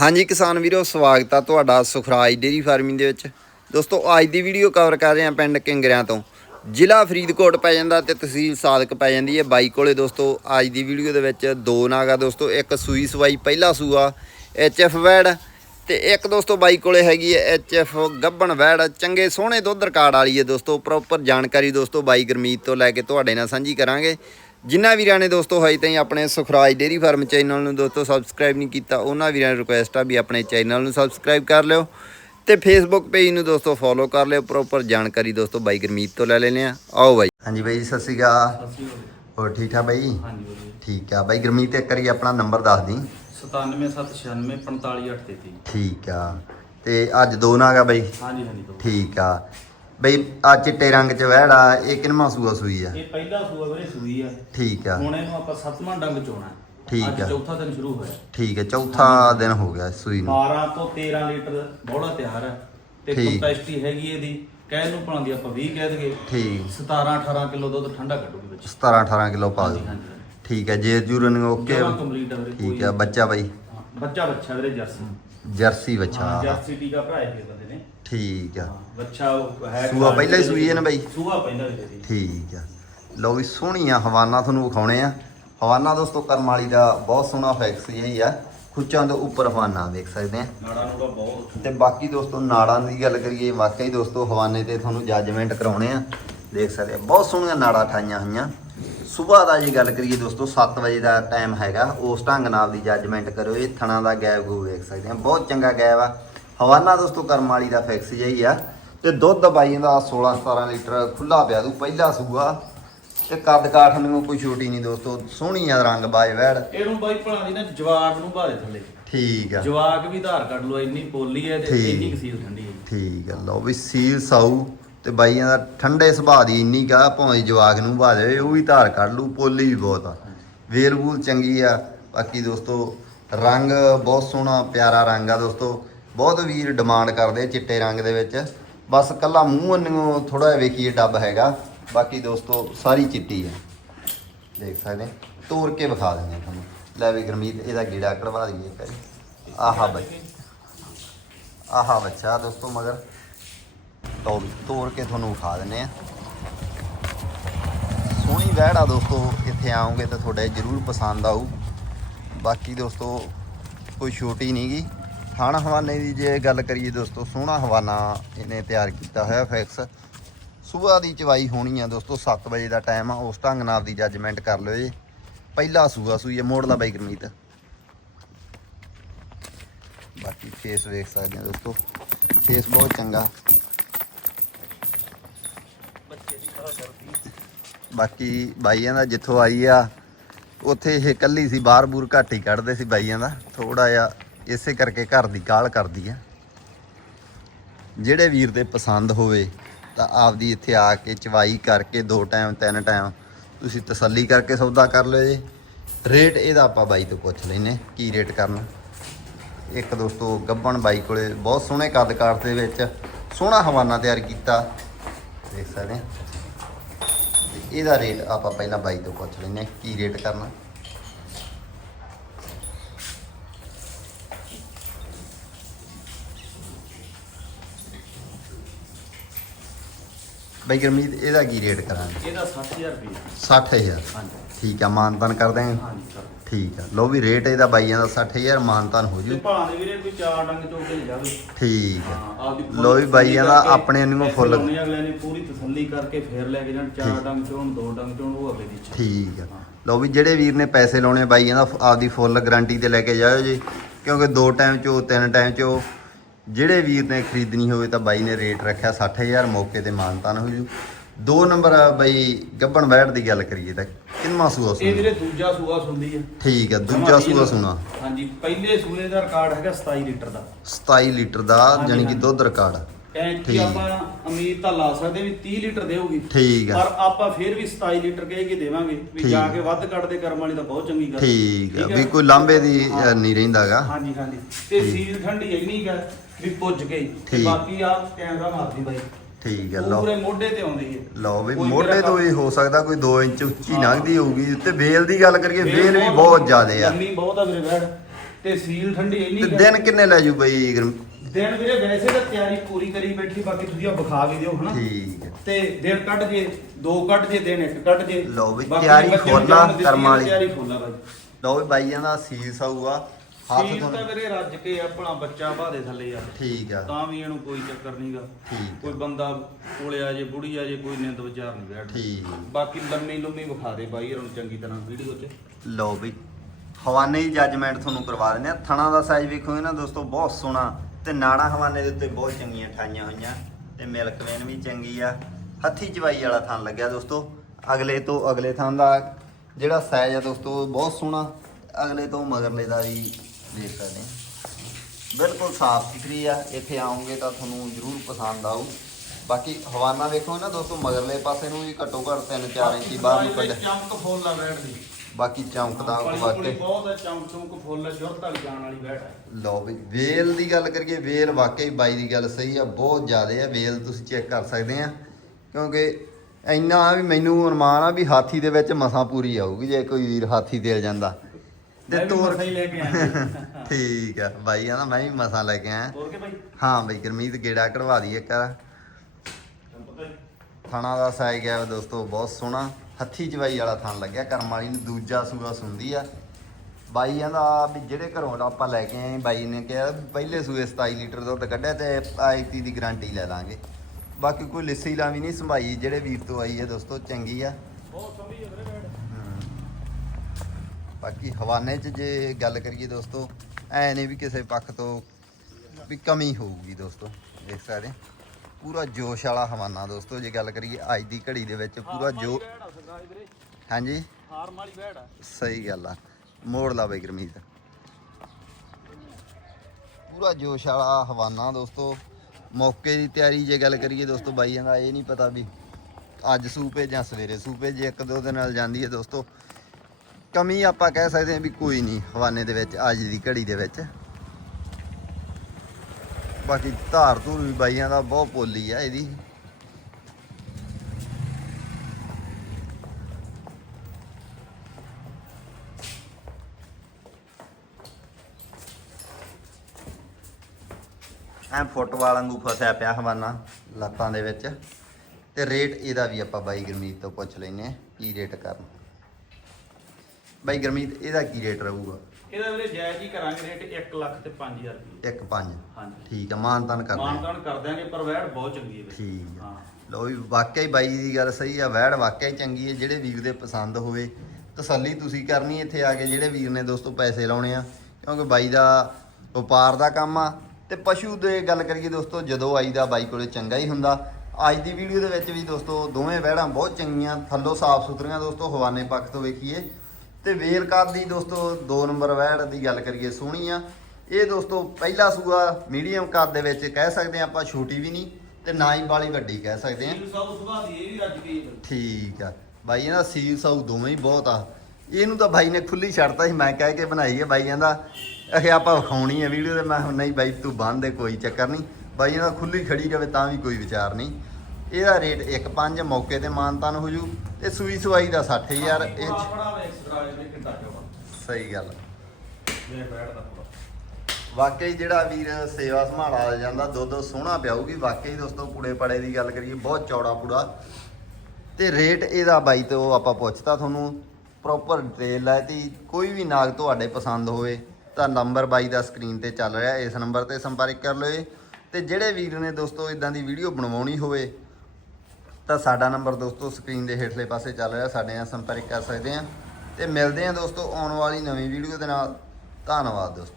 ਹਾਂਜੀ ਕਿਸਾਨ ਵੀਰੋ, ਸਵਾਗਤ ਆ ਤੁਹਾਡਾ ਸੁਖਰਾਜ ਡੇਰੀ ਫਾਰਮਿੰਗ ਦੇ ਵਿੱਚ। ਦੋਸਤੋ, ਅੱਜ ਦੀ ਵੀਡੀਓ ਕਵਰ ਕਰ ਰਹੇ ਹਾਂ ਪਿੰਡ ਕਿੰਗਰਿਆਂ ਤੋਂ। ਜ਼ਿਲ੍ਹਾ ਫਰੀਦਕੋਟ ਪੈ ਜਾਂਦਾ ਤੇ ਤਹਿਸੀਲ ਸਾਦਕ ਪੈ ਜਾਂਦੀ ਹੈ ਬਾਈ ਕੋਲੇ। ਦੋਸਤੋ, ਅੱਜ ਦੀ ਵੀਡੀਓ ਦੇ ਵਿੱਚ ਦੋ ਨਾਗਾ ਦੋਸਤੋ, ਇੱਕ ਸੂਈ ਸਵਾਈ, ਪਹਿਲਾ ਸੂਆ ਐਫ ਵੈੜ ਤੇ ਇੱਕ ਦੋਸਤੋ ਬਾਈ ਕੋਲੇ ਹੈਗੀ ਹੈ ਐਫ ਗੱਬਣ ਵੈੜ। ਚੰਗੇ ਸੋਹਣੇ ਦੁੱਧ ਰਿਕਾਰਡ ਵਾਲੀ ਹੈ ਦੋਸਤੋ ਪ੍ਰੋਪਰ ਜਾਣਕਾਰੀ ਦੋਸਤੋ ਬਾਈ ਗਰਮੀਤ ਤੋਂ ਲੈ ਕੇ ਤੁਹਾਡੇ ਨਾਲ ਸਾਂਝੀ ਕਰਾਂਗੇ। ਜਿਨ੍ਹਾਂ ਵੀਰਾਂ ਨੇ ਦੋਸਤੋ ਹਜੇ ਤਾਈਂ ਆਪਣੇ ਸੁਖਰਾਜ ਡੇਰੀ ਫਾਰਮ ਚੈਨਲ ਨੂੰ ਦੋਸਤੋ ਸਬਸਕ੍ਰਾਈਬ ਨਹੀਂ ਕੀਤਾ ਉਹਨਾਂ ਵੀਰਾਂ ਨੂੰ ਰਿਕੁਐਸਟ ਆ ਵੀ ਆਪਣੇ ਚੈਨਲ ਨੂੰ ਸਬਸਕ੍ਰਾਈਬ ਕਰ ਲਿਓ ਤੇ ਫੇਸਬੁੱਕ ਪੇਜ ਨੂੰ ਦੋਸਤੋ ਫੋਲੋ ਕਰ ਲਿਓ ਪ੍ਰੋਪਰ ਜਾਣਕਾਰੀ ਦੋਸਤੋ ਬਾਈ ਗਰਮੀਤ ਤੋਂ ਲੈ ਲੈਨੇ ਆ ਆਓ ਬਾਈ। ਹਾਂਜੀ ਬਾਈ ਸਤਿ ਸ਼੍ਰੀ ਅਕਾਲ। ਹੋਰ ਠੀਕ ਠਾਕ ਬਾਈ? ਹਾਂਜੀ ਠੀਕ ਆ। ਬਾਈ ਗਰਮੀਤ ਇੱਕ ਵਾਰੀ ਆਪਣਾ ਨੰਬਰ ਦੱਸ ਦੀ। 97796 45833 ਠੀਕ ਆ। ਤੇ ਅੱਜ ਦੋ ਨਾਗਾ ਬਾਈ? ਹਾਂਜੀ ਹਾਂਜੀ ਠੀਕ ਆ। ਬਈ ਆ ਚਿੱਟੇ ਰੰਗ ਚ ਵਹਿੜਾ ਇਹ ਕਿੰਨਵਾਂ ਸੂਆ ਸੂਈ ਆ? ਇਹ ਪਹਿਲਾ ਸੂਆ ਵੀਰੇ ਸੂਈ ਆ। ਠੀਕ ਆ। ਹੁਣ ਇਹਨੂੰ ਆਪਾਂ ਸੱਤਵਾਂ ਡੰਗ ਚੋਣਾ ਠੀਕ ਅੱਜ ਆ। ਚੌਥਾ ਦਿਨ ਸ਼ੁਰੂ ਹੋਇਆ। ਠੀਕ ਹੈ ਚੌਥਾ ਦਿਨ ਹੋ ਗਿਆ ਸੂਈ ਨੂੰ। 12 ਤੋਂ 13 ਲੀਟਰ ਬੋੜਾ ਤਿਆਰ ਹੈ ਤੇ ਠੀਕ। ਕਪੈਸਿਟੀ ਹੈਗੀ ਇਹਦੀ। ਕਹਿ ਨੂੰ ਭਾਂਦੀ ਆਪਾਂ 20 ਕਹਿ ਦਈਏ। ਠੀਕ। 17 18 ਕਿਲੋ ਦੁੱਧ ਠੰਡਾ ਕੱਢੂਗੀ ਵਿੱਚ। 17 18 ਕਿਲੋ ਪਾ ਹਾਂਜੀ ਦਿਓ। ਹਾਂਜੀ ਠੀਕ ਹੈ ਜੇ ਜੂਰਨ ਓਕੇ ਕੰਪਲੀਟ ਵੀਰੇ ਠੀਕ ਹੈ ਬੱਚਾ ਬਾਈ। ਹਾਂ, ਬੱਚਾ ਬੱਚਾ ਵੀਰੇ ਜਰਸੀ। ਜਰਸੀ ਹਾਂ ਬੱਚਾ ਜਰਸੀ ਟੀਕਾ ਭਰਾਏ ਹੋਏ ਬੰਦੇ ਨੇ ਠੀਕ ਆ। ਬੱਚਾ ਉਹ ਹੈ ਸੂਆ ਪਹਿਲਾਂ ਹੀ ਸੂਈ ਹੈ ਨਾ ਬਾਈ? ਸੂਆ ਪਹਿਲਾਂ ਹੀ ਜੀ ਠੀਕ ਆ। ਲਓ ਵੀ ਸੋਹਣੀਆਂ ਹਵਾਨਾ ਤੁਹਾਨੂੰ ਵਿਖਾਉਣੇ ਆ। ਹਵਾਨਾ ਦੋਸਤੋ ਕਰਮ ਵਾਲੀ ਦਾ ਬਹੁਤ ਸੋਹਣਾ ਫੈਕਸ ਹੀ ਆ। ਖੁੱਚਾਂ ਦੇ ਉੱਪਰ ਹਵਾਨਾ ਦੇਖ ਸਕਦੇ ਆ। ਨਾੜਾ ਨੂੰ ਤਾਂ ਬਹੁਤ ਤੇ ਬਾਕੀ ਦੋਸਤੋ ਨਾੜਾਂ ਦੀ ਗੱਲ ਕਰੀਏ ਵਾਕਈ ਦੋਸਤੋ ਹਵਾਨੇ ਤੇ ਤੁਹਾਨੂੰ ਜੱਜਮੈਂਟ ਕਰਾਉਣੇ ਆ। ਦੇਖ ਸਕਦੇ ਆ ਬਹੁਤ ਸੋਹਣੀਆਂ ਨਾੜਾਂ ਠਾਈਆਂ ਹੋਈਆਂ। ਸਵੇਰ ਦਾ ਜੇ ਗੱਲ ਕਰੀਏ ਦੋਸਤੋ 7 ਵਜੇ ਦਾ ਟਾਈਮ ਹੈਗਾ। ਉਸ ਢੰਗ ਨਾਲ ਦੀ ਜੱਜਮੈਂਟ ਕਰੋ ਇਹ ਥਣਾ ਦਾ ਗੈਪ ਗੂ ਵੇਖ ਸਕਦੇ ਆ। ਬਹੁਤ ਚੰਗਾ ਗੈਪ ਆ। ਹਵਾਨਾ ਦੋਸਤੋ ਕਰਮ ਵਾਲੀ ਦਾ ਫਿਕਸ ਜਿਹੀ ਆ। ਤੇ ਦੁੱਧ ਬਾਈ ਦਾ 16 17 ਲੀਟਰ ਖੁੱਲਾ ਪਿਆ ਦੂ ਪਹਿਲਾ ਸੂਆ। ਤੇ ਕੱਦ ਕਾਠ ਨੂੰ ਕੋਈ ਛੋਟੀ ਨਹੀਂ ਦੋਸਤੋ ਸੋਹਣੀ ਆ ਰੰਗ ਬਾਜ ਵੈੜ। ਇਹਨੂੰ ਬਾਈ ਭਲਾ ਦੀ ਨਾ ਜਵਾਕ ਨੂੰ ਭਾਰੇ ਥੱਲੇ। ਠੀਕ ਆ। ਜਵਾਕ ਵੀ ਧਾਰ ਕੱਢ ਲੋ ਇੰਨੀ ਪੋਲੀ ਹੈ ਤੇ। ਇੰਨੀ ਕਸੀਲ ਠੰਡੀ ਹੈ ਠੀਕ ਆ ਲਓ ਵੀ ਸੀਲ ਸਾਊ। ਤੇ ਬਾਈਆਂ ਦਾ ਠੰਡੇ ਸੁਭਾਅ ਦੀ ਇੰਨੀ ਕਾ ਭਾਵੇਂ ਜਵਾਕ ਨੂੰ ਭਾ ਜਾਵੇ ਉਹ ਵੀ ਧਾਰ ਕੱਢ ਲੂ ਪੋਲੀ ਵੀ ਬਹੁਤ ਆ। ਵੇਲ ਵੂਲ ਚੰਗੀ ਆ। ਬਾਕੀ ਦੋਸਤੋ ਰੰਗ ਬਹੁਤ ਸੋਹਣਾ ਪਿਆਰਾ ਰੰਗ ਆ ਦੋਸਤੋ। ਬਹੁਤ ਵੀਰ ਡਿਮਾਂਡ ਕਰਦੇ ਚਿੱਟੇ ਰੰਗ ਦੇ ਵਿੱਚ। ਬਸ ਕੱਲਾ ਮੂੰਹ ਅੰਨਿਓ ਥੋੜਾ ਜਿਹਾ ਵੇਖੀਏ ਡੱਬ ਹੈਗਾ। ਬਾਕੀ ਦੋਸਤੋ, ਸਾਰੀ ਚਿੱਟੀ ਆ। ਦੇਖ ਸਕਦੇ ਆ। ਤੋੜ ਕੇ ਵਿਖਾ ਦਿੰਦੇ ਆ ਤੁਹਾਨੂੰ। ਲੈ ਵੀ ਗਰਮੀਤ, ਇਹਦਾ ਗੀੜਾ ਕਢਵਾ ਦਈਏ ਇੱਕ ਵਾਰੀ। ਆਹਾ ਬਈ ਆਹਾ ਬੱਚਾ ਦੋਸਤੋ ਮਗਰ। ਤੋੜ ਤੋੜ ਕੇ ਤੁਹਾਨੂੰ ਵਿਖਾ ਦਿੰਨੇ ਆ। ਸੋਹਣੀ ਵਹਿੜ ਆ ਦੋਸਤੋ। ਇੱਥੇ ਆਉਂਗੇ ਤਾਂ ਤੁਹਾਡੇ ਜਰੂਰ ਪਸੰਦ ਆਊ। ਬਾਕੀ ਦੋਸਤੋ, ਕੋਈ ਛੋਟੀ ਨਹੀਂਗੀ ਥਾਣਾ ਹਵਾਨੇ ਦੀ ਜੇ ਗੱਲ ਕਰੀਏ ਦੋਸਤੋ, ਸੋਹਣਾ ਹਵਾਨਾ ਇਹਨੇ ਤਿਆਰ ਕੀਤਾ ਹੋਇਆ ਫੈਕਸ ਸਵੇਰ ਦੀ ਚਵਾਈ ਹੋਣੀ ਆ ਦੋਸਤੋ 7 ਵਜੇ ਦਾ ਟਾਈਮ ਆ, ਉਸ ਢੰਗ ਨਾਲ ਦੀ ਜੱਜਮੈਂਟ ਕਰ ਲਿਓ ਜੀ। ਪਹਿਲਾ ਸੂਆ ਸੂਈ ਹੈ ਮੋੜ ਲਾ ਬਾਈ ਗਰਮੀਤ। ਬਾਕੀ ਫੇਸ ਵੇਖ ਸਕਦੇ ਆ ਦੋਸਤੋ ਫੇਸ ਬਹੁਤ ਚੰਗਾ। ਬਾਕੀ ਬਾਈਆਂ ਦਾ ਜਿੱਥੋਂ ਆਈ ਆ, ਉੱਥੇ ਇਹ ਕੱਲੀ ਸੀ, ਬਾਹਰ ਬੂਰ ਘੱਟ ਹੀ ਕੱਢਦੇ ਸੀ ਬਾਈਆਂ ਦਾ। ਥੋੜਾ ਜਿਹਾ ਇਸੇ ਕਰਕੇ ਘਰ ਦੀ ਕਾਲ ਕਰਦੀ ਆ। ਜਿਹੜੇ ਵੀਰ ਦੇ ਪਸੰਦ ਹੋਵੇ, ਤਾਂ ਆਪਦੀ ਇੱਥੇ ਆ ਕੇ ਚਵਾਈ ਕਰਕੇ ਦੋ ਟਾਈਮ, ਤਿੰਨ ਟਾਈਮ ਤੁਸੀਂ ਤਸੱਲੀ ਕਰਕੇ ਸੌਦਾ ਕਰ ਲਿਓ ਜੀ। ਰੇਟ ਇਹਦਾ ਆਪਾਂ ਬਾਈ ਤੋਂ ਪੁੱਛ ਲੈਨੇ ਕੀ ਰੇਟ ਕਰਨਾ। ਇੱਕ ਦੋਸਤੋ, ਗੱਬਣ ਬਾਈ ਕੋਲੇ ਬਹੁਤ ਸੋਹਣੇ ਕੱਦ ਕਾਠ ਦੇ ਵਿੱਚ ਸੋਹਣਾ ਹਵਾਨਾ ਤਿਆਰ ਕੀਤਾ। ਦੇਖ ਸਕਦੇ ਆ ਤੇ ਇਹਦਾ ਰੇਟ ਆਪਾਂ ਪਹਿਲਾਂ ਬਾਈ ਤੋਂ ਪੁੱਛ ਲੈਨੇ ਕੀ ਰੇਟ ਕਰਨਾ। ਬਾਈ ਗਰਮੀਤ ਇਹਦਾ ਕੀ ਰੇਟ ਕਰਾਂਗੇ? ਇਹਦਾ 60000 ਰੁਪਏ 60000 ਹਾਂਜੀ। ਠੀਕ ਆ ਮਾਨਤਨ ਕਰ ਦਾਂਗੇ ਹਾਂਜੀ ਸਰ। ਠੀਕ ਆ। ਲੋ ਵੀ ਰੇਟ ਇਹਦਾ ਬਾਈਆਂ ਦਾ 60000 ਮਾਨਤਨ ਹੋ ਤੇ ਜੂ। ਭਾਂ ਦੇ ਵੀਰੇ ਕੋਈ ਚਾਰ ਡੰਗ ਚੋ ਕੇ ਲੈ ਜਾਵੇ। ਠੀਕ ਆ। ਹਾਂ ਆਪਦੀ ਪੂਰੀ ਲਓ ਵੀ ਬਾਈਆਂ ਦਾ ਤਸੱਲੀ ਆਪਣੇ ਨੂੰ ਕਰਕੇ ਫੁੱਲ- ਪੈਸੇ ਲਾਉਣੇ ਅਗਲੇ ਨੇ ਪੂਰੀ ਤਸੱਲੀ ਕਰਕੇ ਫੇਰ ਲੈ ਕੇ ਜਾਣ ਚਾਰ ਠੀਕ। ਡੰਗ ਚੋਣ ਦੋ ਡੰਗ ਚੋਣ ਉਹ ਅਗਲੇ ਦੀ ਇੱਛਾ ਠੀਕ ਆ। ਲਓ ਵੀ ਜਿਹੜੇ ਵੀਰ ਨੇ ਪੈਸੇ ਲਾਉਣੇ ਬਾਈਆਂ ਦਾ ਆਪਦੀ ਫੁੱਲ ਗਾਰੰਟੀ ਤੇ ਲੈ ਕੇ ਜਾਇਓ ਜੀ। ਕਿਉਂਕਿ ਦੋ ਟਾਈਮ ਚੋ ਤਿੰਨ ਟਾਈਮ ਚੋ ਜਿਹੜੇ ਵੀਰ ਨੇ ਖਰੀਦਣੀ ਹੋਵੇ ਤਾਂ ਬਾਈ ਨੇ ਰੇਟ ਰੱਖਿਆ 60000 ਮੌਕੇ ਤੇ ਮਾਨਤਾਨ ਹੋ ਜੂ ਦੋ ਨੰਬਰ ਆ ਬਾਈ ਗੱਬਣ ਵੈੜ ਦੀ ਗੱਲ ਕਰੀਏ ਤਾਂ ਕਿੰਨਾ ਸੂਆ ਇਹ ਸੁਣਾ ਵੀਰੇ ਦੂਜਾ ਸੂਆ ਸੁੰਦੀ ਹੈ ਠੀਕ ਆ ਦੂਜਾ ਸੂਆ ਸੁਣਾ। ਹਾਂਜੀ ਪਹਿਲੇ ਸੂਏ ਦਾ ਰਿਕਾਰਡ ਹੈਗਾ 27 ਲੀਟਰ ਦਾ। 27 ਲੀਟਰ ਦਾ ਹਾਂਜੀ, ਯਾਨੀ ਕਿ ਹਾਂਜੀ। ਦੁੱਧ ਰਿਕਾਰਡ। ਐਂ ਕਿ ਠੀਕ। ਆਪਾਂ ਉਮੀਦ ਤਾਂ ਲਾ ਸਕਦੇ ਵੀ 30 ਲੀਟਰ ਦੇਊਗੀ। ਠੀਕ ਆ। ਪਰ ਆਪਾਂ ਫੇਰ ਵੀ 27 ਲੀਟਰ ਕਹਿ ਕੇ ਦੇਵਾਂਗੇ ਵੀ ਠੀਕ। ਜਾ ਕੇ ਵੱਧ ਕੱਢਦੇ ਕਰਮ ਵਾਲੀ ਤਾਂ ਬਹੁਤ ਚੰਗੀ ਗੱਲ ਠੀਕ ਆ। ਹੈ? ਵੀ ਕੋਈ ਲਾਂਬੇ ਦੀ ਹਾਂ। ਨਹੀਂ ਰਹਿੰਦਾਗਾ ਹਾਂਜੀ ਹਾਂਜੀ। ਤੇ। ਸੀਲ ਠੰਡੀ ਇੰਨੀ ਹੈ ਵੀ ਪੁੱਜ ਗਈ ਤੇ ਠੀਕ। ਬਾਕੀ ਆ ਕੈਮਰਾ ਮਾਰਦੀ ਬਾਈ। ਠੀਕ ਆ ਲਓ। ਪੂਰੇ ਮੋਢੇ ਤੇ ਆਉਂਦੀ ਹੈ। ਲਓ ਵੀ ਕੋਈ ਮੋਢੇ ਤੋਂ ਹੀ ਹੋ ਸਕਦਾ ਕੋਈ 2 ਇੰਚ ਉੱਚੀ ਲੰਘਦੀ ਹੋਊਗੀ। ਤੇ ਵੇਲ ਦੀ ਗੱਲ ਕਰੀਏ ਵੇਲ ਵੀ ਬਹੁਤ ਜ਼ਿਆਦੇ ਆ। ਲੰਮੀ ਬਹੁਤ ਆ ਵੀਰੇ ਬੈੜ ਤੇ ਸੀਲ ਠੰਡੀ ਇੰਨੀ ਤੇ ਕੁ- ਦਿਨ ਕਿੰਨੇ ਲੈ ਜੂ ਬਈ ਗਰਮ ਦਿਨ ਵੀਰੇ ਵੈਸੇ ਤਾਂ ਤਿਆਰੀ ਪੂਰੀ ਕਰੀ ਬੈਠੀ ਬਾਕੀ ਤੁਸੀਂ ਆ ਵਿਖਾ ਵੀ ਦਿਓ ਹਨਾ। ਠੀਕ ਹੈ। ਤੇ ਦਿਨ ਕੱਢ ਜੇ ਦੋ ਕੱਢ ਜੇ ਦਿਨ ਇੱਕ ਕੱਢ ਜੇ। ਲਓ ਵੀ ਬਾਕੀ ਤਿਆਰੀ ਬੱਚੇ ਨੂੰ ਦਿੱਤੀ ਕਰਮਾਂ ਵਾਲੀ। ਤਿਆਰੀ ਖੋਲਾ ਬਾਈ। ਲਓ ਵੀ ਬਾਈਆਂ ਦਾ ਸੀਸ ਆਊਗਾ ਹੱਥ ਸੀਲ ਤਾਂ ਤੋਂ ਵੀਰੇ ਰੱਜ ਕੇ ਆਪਣਾ ਬੱਚਾ ਬਾਦੇ ਥੱਲੇ ਆ। ਠੀਕ ਆ। ਤਾਂ ਵੀ ਇਹਨੂੰ ਕੋਈ ਚੱਕਰ ਨਹੀਂਗਾ ਠੀਕ ਕੋਈ ਬੰਦਾ ਕੋਲੇ ਆ ਜੇ ਬੁੜੀ ਆ ਜੇ ਕੋਈ ਨਿੰਦ ਵਿਚਾਰ ਨਹੀਂ ਬੈਠ ਠੀਕ ਬਾਕੀ ਲੰਮੀ ਲੰਮੀ ਵਿਖਾ ਦੇ ਬਾਈ ਇਹਨੂੰ ਚੰਗੀ ਤਰ੍ਹਾਂ ਵੀਡੀਓ 'ਚ। ਲਓ ਵੀ ਹਵਾਨੇ ਦੀ ਜੱਜਮੈਂਟ ਤੁਹਾਨੂੰ ਕਰਵਾ ਦਿੰਦੇ ਆ। ਥਣਾ ਦਾ ਸਾਈਜ਼ ਵੇਖੋਗੇ ਨਾ ਦੋਸਤੋ ਬਹੁਤ ਸੋਹਣਾ। ਤੇ ਨਾੜਾ ਹਵਾਨੇ ਦੇ ਉੱਤੇ ਬਹੁਤ ਚੰਗੀਆਂ ਠਾਈਆਂ ਹੋਈਆਂ ਤੇ ਮਿਲਕ ਵੇਨ ਵੀ ਚੰਗੀ ਆ। ਹੱਥੀ ਚਵਾਈ ਵਾਲਾ ਥਾਂ ਲੱਗਿਆ ਦੋਸਤੋ। ਅਗਲੇ ਤੋਂ ਅਗਲੇ ਥਾਂ ਦਾ ਜਿਹੜਾ ਸਾਈਜ਼ ਆ ਦੋਸਤੋ ਬਹੁਤ ਸੋਹਣਾ। ਅਗਲੇ ਤੋਂ ਮਗਰਲੇ ਦਾ ਵੀ ਦੇਖ ਸਕਦੇ ਆ ਬਿਲਕੁਲ ਸਾਫ਼ ਸੁਥਰੀ ਆ। ਇੱਥੇ ਆਉਂਗੇ ਤਾਂ ਤੁਹਾਨੂੰ ਜ਼ਰੂਰ ਪਸੰਦ ਆਊ। ਬਾਕੀ ਹਵਾਨਾ ਵੇਖੋ ਨਾ ਦੋਸਤੋ, ਮਗਰਲੇ ਪਾਸੇ ਨੂੰ ਵੀ ਘੱਟੋ ਘੱਟ 3-4 ਇੰਚੀ ਬਾਹਰ ਨੂੰ ਕੱਢ ਚਮਕ ਫੁੱਲ ਆ ਬੈਠ ਦੀ। ਬਾਕੀ ਚਮਕਦਾ ਵਾਲੀ ਵਾਕੇ ਕੁੜੀ ਬਹੁਤ ਆ ਚਮਕ ਚਮਕ ਫੁੱਲ ਆ ਜੁਰਤ ਵਾਲੀ ਜਾਣ ਵਾਲੀ ਬੈਠ ਹੈ। ਲਓ ਵੀ ਵੇਲ ਦੀ ਗੱਲ ਕਰੀਏ ਵੇਲ ਵਾਕਈ ਬਾਈ ਦੀ ਗੱਲ ਸਹੀ ਆ ਬਹੁਤ ਜ਼ਿਆਦਾ ਆ ਵੇਲ ਤੁਸੀਂ ਚੈੱਕ ਕਰ ਸਕਦੇ ਆ। ਕਿਉਂਕਿ ਇੰਨਾ ਆ ਵੀ ਮੈਨੂੰ ਅਨੁਮਾਨ ਆ ਵੀ ਹਾਥੀ ਦੇ ਵਿੱਚ ਮਸਾਂ ਪੂਰੀ ਆਊਗੀ ਜੇ ਕੋਈ ਵੀਰ ਹਾਥੀ ਦੇ ਜਾਂਦਾ। ਤੇ ਤੋਰ ਮਸਾਂ ਹੀ ਲੈ ਕੇ ਆਇਆ। ਠੀਕ ਆ ਬਾਈ ਆ ਨਾ ਮੈਂ ਵੀ ਮਸਾਂ ਲੈ ਕੇ ਆਇਆ। ਤੋਰ ਕੇ ਬਾਈ? ਹਾਂ ਬਾਈ ਗਰਮੀਤ ਗੇੜਾ ਕਢਵਾ ਦਈਏ ਇੱਕ ਹੀ। ਥਾਣਾ ਦਾ ਸਾਈਜ਼ ਗਿਆ ਵਾ ਦੋਸਤੋ ਬਹੁਤ ਸੋਹਣਾ। ਹੱਥੀ ਚਵਾਈ ਵਾਲਾ ਥਣ ਲੱਗਿਆ ਕਰਮ ਵਾਲੀ ਨੂੰ ਦੂਜਾ ਸੂਆ ਸੁੰਦੀ ਆ ਬਾਈ ਕਹਿੰਦਾ ਵੀ ਜਿਹੜੇ ਘਰੋਂ ਆਪਾਂ ਲੈ ਕੇ ਆਏ ਬਾਈ ਨੇ ਕਿਹਾ ਪਹਿਲੇ ਸੂਏ 27 ਲੀਟਰ ਦੁੱਧ ਕੱਢਿਆ ਤੇ ਆਈਤੀ ਦੀ ਗਾਰੰਟੀ ਲੈ ਲਾਂਗੇ ਬਾਕੀ ਕੋਈ ਲਿੱਸੀ ਲਾ ਵੀ ਨਹੀਂ ਸੰਭਾਈ ਜਿਹੜੇ ਵੀਰ ਤੋਂ ਆਈ ਹੈ ਦੋਸਤੋ ਚੰਗੀ ਆ ਬਹੁਤ ਹੈ ਵੀਰੇ। ਬਾਕੀ ਹਵਾਨੇ 'ਚ ਜੇ ਗੱਲ ਕਰੀਏ ਦੋਸਤੋ ਐ ਨਹੀਂ ਵੀ ਕਿਸੇ ਪੱਖ ਤੋਂ ਵੀ ਕਮੀ ਹੋਊਗੀ ਦੋਸਤੋ ਦੇਖ ਸਕਦੇ। ਪੂਰਾ ਜੋਸ਼ ਵਾਲਾ ਹਵਾਨਾ ਦੋਸਤੋ ਜੇ ਗੱਲ ਕਰੀਏ ਅੱਜ ਦੀ ਘੜੀ ਦੇ ਵਿੱਚ ਪੂਰਾ ਜੋ ਵੀਰੇ। ਹਾਂਜੀ। ਹਾਰ ਮਾਲੀ ਬੈਠ। ਆ ਸਹੀ ਗੱਲ ਆ। ਮੋੜ ਲਾ ਬਈ ਗਰਮੀਤ। ਪੂਰਾ ਜੋਸ਼ ਵਾਲਾ ਹਵਾਨਾ ਦੋਸਤੋ। ਮੌਕੇ ਦੀ ਤਿਆਰੀ ਜੇ ਗੱਲ ਕਰੀਏ ਦੋਸਤੋ ਬਾਈਆਂ ਦਾ ਇਹ ਨਹੀਂ ਪਤਾ ਵੀ ਅੱਜ ਸੂਪੇ ਜਾਂ ਸਵੇਰੇ ਸੂਪੇ ਜੇ ਇੱਕ ਦੋ ਦਿਨ ਨਾਲ ਜਾਂਦੀ ਹੈ ਦੋਸਤੋ। ਕਮੀ ਆਪਾਂ ਕਹਿ ਸਕਦੇ ਹਾਂ ਵੀ ਕੋਈ ਨਹੀਂ ਹਵਾਨੇ ਦੇ ਵਿੱਚ ਅੱਜ ਦੀ ਘੜੀ ਦੇ ਵਿੱਚ। ਬਾਕੀ ਧਾਰ ਧੂਰ ਵੀ ਬਾਈਆਂ ਦਾ ਬਹੁਤ ਪੋਲੀ ਆ ਇਹਦੀ। ਐ ਫੁੱਟਬਾਲ ਵਾਂਗੂ ਫਸਿਆ ਪਿਆ ਹਵਾਨਾ ਲੱਤਾਂ ਦੇ ਵਿੱਚ। ਤੇ ਰੇਟ ਇਹਦਾ ਵੀ ਆਪਾਂ ਬਾਈ ਗਰਮੀਤ ਤੋਂ ਪੁੱਛ ਲੈਨੇ ਆ ਕੀ ਰੇਟ ਕਰਨ। ਬਾਈ ਗਰਮੀਤ ਇਹਦਾ ਕੀ ਰੇਟ ਰਹੂਗਾ? ਇਹਦਾ ਵੀਰੇ ਜਾਇਜ਼ ਹੀ ਕਰਾਂਗੇ ਰੇਟ 1 ਲੱਖ ਤੇ 5000 ਰੁਪਏ 1 5 ਹਾਂਜੀ। ਠੀਕ ਆ ਮਾਨਤਨ ਕਰਦੇ ਮਾਨਤਾਨ ਕਰ ਦਿਆਂਗੇ ਪਰ ਵੈਟ ਬਹੁਤ ਚੰਗੀ ਹੈ ਠੀਕ ਆ। ਹਾਂ। ਲੋ ਵੀ ਵਾਕਿਆ ਹੀ ਬਾਈ ਦੀ ਗੱਲ ਸਹੀ ਆ ਵੈੜ ਵਾਕਿਆ ਹੀ ਚੰਗੀ ਹੈ ਜਿਹੜੇ ਵੀਰ ਦੇ ਪਸੰਦ ਹੋਵੇ ਤਸੱਲੀ ਤੁਸੀਂ ਕਰਨੀ ਇੱਥੇ ਆ ਕੇ ਜਿਹੜੇ ਵੀਰ ਨੇ ਦੋਸਤੋ ਪੈਸੇ ਲਾਉਣੇ ਆ ਕਿਉਂਕਿ ਬਾਈ ਦਾ ਵਪਾਰ ਦਾ ਕੰਮ ਆ ਤੇ ਪਸ਼ੂ ਦੇ ਗੱਲ ਕਰੀਏ ਦੋਸਤੋ ਜਦੋਂ ਆਈਦਾ ਬਾਈ ਕੋਲੇ ਚੰਗਾ ਹੀ ਹੁੰਦਾ। ਅੱਜ ਦੀ ਵੀਡੀਓ ਦੇ ਵਿੱਚ ਵੀ ਦੋਸਤੋ ਦੋਵੇਂ ਵੈੜਾਂ ਬਹੁਤ ਚੰਗੀਆਂ ਥੱਲੋਂ ਸਾਫ਼ ਸੁਥਰੀਆਂ ਦੋਸਤੋ ਹਵਾਨੇ ਪੱਖ ਤੋਂ ਵੇਖੀਏ। ਤੇ ਵੇਲ ਕਰ ਦੀ ਦੋਸਤੋ 2 ਨੰਬਰ ਵੈੜ ਦੀ ਗੱਲ ਕਰੀਏ ਸੋਹਣੀ ਆ। ਇਹ ਦੋਸਤੋ ਪਹਿਲਾ ਸੂਆ ਮੀਡੀਅਮ ਕੱਦ ਦੇ ਵਿੱਚ ਕਹਿ ਸਕਦੇ ਆ ਆਪਾਂ ਛੋਟੀ ਵੀ ਨਹੀਂ ਤੇ ਨਾ ਹੀ ਬਾਲੀ ਵੱਡੀ ਕਹਿ ਸਕਦੇ ਆ ਦੀ ਠੀਕ ਆ। ਬਾਈ ਇਹਦਾ ਸੀਲ ਸਾਊ ਦੋਵੇਂ ਹੀ ਬਹੁਤ ਆ। ਇਹਨੂੰ ਤਾਂ ਬਾਈ ਨੇ ਖੁੱਲੀ ਛੱਡਤਾ ਸੀ ਮੈਂ ਕਹਿ ਕੇ ਬਣਾਈ ਹੈ ਬਾਈ ਕਹਿੰਦਾ ਅਖੇ ਆਪਾਂ ਵਿਖਾਉਣੀ ਹੈ ਵੀਡੀਓ ਤੇ ਮੈਂ ਕਿਹਾ ਨਹੀਂ ਬਾਈ, ਤੂੰ ਬੰਦ ਦੇ ਕੋਈ ਚੱਕਰ ਨਹੀਂ। ਬਾਈ ਇਹਦਾ ਖੁੱਲੀ ਖੜੀ ਰਵੇ ਤਾਂ ਵੀ ਕੋਈ ਵਿਚਾਰ ਨਹੀਂ। ਇਹਦਾ ਰੇਟ 1.5 ਮੌਕੇ ਤੇ ਮਾਨਤਾਨ ਹੋ ਜੂ। ਤੇ ਸੂਈ ਸਵਾਈ ਦਾ 60000 ਇਹ ਸਹੀ ਗੱਲ ਵਾਕਈ ਜਿਹੜਾ ਵੀਰ ਸੇਵਾ ਸੰਭਾਲਾ ਜਾਂਦਾ, ਦੁੱਧ ਸੋਹਣਾ ਪਿਆਊਗੀ। ਵਾਕਈ ਦੋਸਤੋ, ਕੂੜੇ ਪੜੇ ਦੀ ਗੱਲ ਕਰੀਏ, ਬਹੁਤ ਚੌੜਾ ਪੂੜਾ ਤੇ ਰੇਟ ਇਹਦਾ ਬਾਈ ਤੋਂ ਆਪਾਂ ਪੁੱਛਤਾ ਤੁਹਾਨੂੰ। ਪ੍ਰੋਪਰ ਡਿਟੇਲ ਹੈ ਤੇ। ਕੋਈ ਵੀ ਨਾਗ ਤੁਹਾਡੇ ਪਸੰਦ ਹੋਵੇ ਤਾਂ ਨੰਬਰ ਬਾਈ ਦਾ ਸਕਰੀਨ ਤੇ ਚੱਲ ਰਿਹਾ, ਇਸ ਨੰਬਰ ਤੇ ਸੰਪਰਕ ਕਰ ਲਓ ਤੇ ਜਿਹੜੇ ਵੀਰ ਨੇ ਦੋਸਤੋ ਇਦਾਂ ਦੀ ਵੀਡੀਓ ਬਣਵਾਉਣੀ ਹੋਵੇ, ਤਾਂ ਸਾਡਾ ਨੰਬਰ ਦੋਸਤੋ ਸਕਰੀਨ ਦੇ ਹੇਠਲੇ ਪਾਸੇ ਚੱਲ ਰਿਹਾ, ਸਾਡੇ ਨਾਲ ਸੰਪਰਕ ਕਰ ਸਕਦੇ ਆ ਤੇ ਮਿਲਦੇ ਆ ਦੋਸਤੋ ਆਉਣ ਵਾਲੀ ਨਵੀਂ ਵੀਡੀਓ ਦੇ ਨਾਲ। ਧੰਨਵਾਦ ਦੋਸਤੋ।